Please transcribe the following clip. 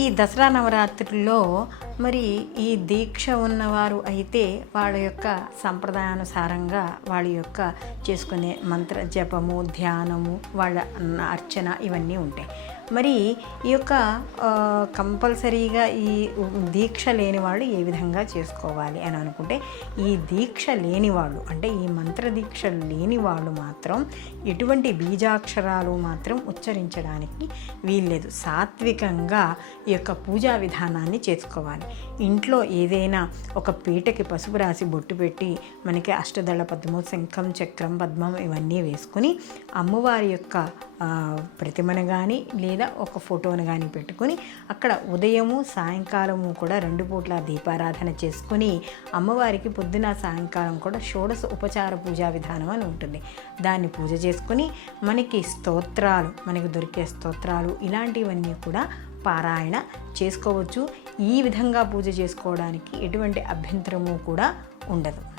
ఈ దసరా నవరాత్రుల్లో మరి ఈ దీక్ష ఉన్నవారు అయితే వాళ్ళ యొక్క సంప్రదాయానుసారంగా వాళ్ళ యొక్క చేసుకునే మంత్ర జపము, ధ్యానము, వాళ్ళ అర్చన ఇవన్నీ ఉంటాయి. మరి ఈ యొక్క కంపల్సరీగా ఈ దీక్ష లేని వాళ్ళు ఏ విధంగా చేసుకోవాలి అని అనుకుంటే, ఈ దీక్ష లేని వాళ్ళు అంటే ఈ మంత్ర దీక్ష లేని వాళ్ళు మాత్రం ఎటువంటి బీజాక్షరాలు మాత్రం ఉచ్చరించడానికి వీల్లేదు. సాత్వికంగా ఈ యొక్క పూజా విధానాన్ని చేసుకోవాలి. ఇంట్లో ఏదైనా ఒక పీటకి పసుపు రాసి బొట్టు పెట్టి మనకి అష్టదళ పద్మం, శంఖం, చక్రం, పద్మం ఇవన్నీ వేసుకుని అమ్మవారి యొక్క ప్రతిమను కానీ లేదా ఒక ఫోటోను కానీ పెట్టుకొని అక్కడ ఉదయము సాయంకాలము కూడా 2 పూట్ల దీపారాధన చేసుకుని అమ్మవారికి పొద్దున సాయంకాలం కూడా షోడశ ఉపచార పూజా విధానం అని ఉంటుంది. దాన్ని పూజ చేసుకుని మనకి స్తోత్రాలు, మనకి దొరికే స్తోత్రాలు ఇలాంటివన్నీ కూడా పారాయణ చేసుకోవచ్చు. ఈ విధంగా పూజ చేసుకోవడానికి ఎటువంటి అభ్యంతరము కూడా ఉండదు.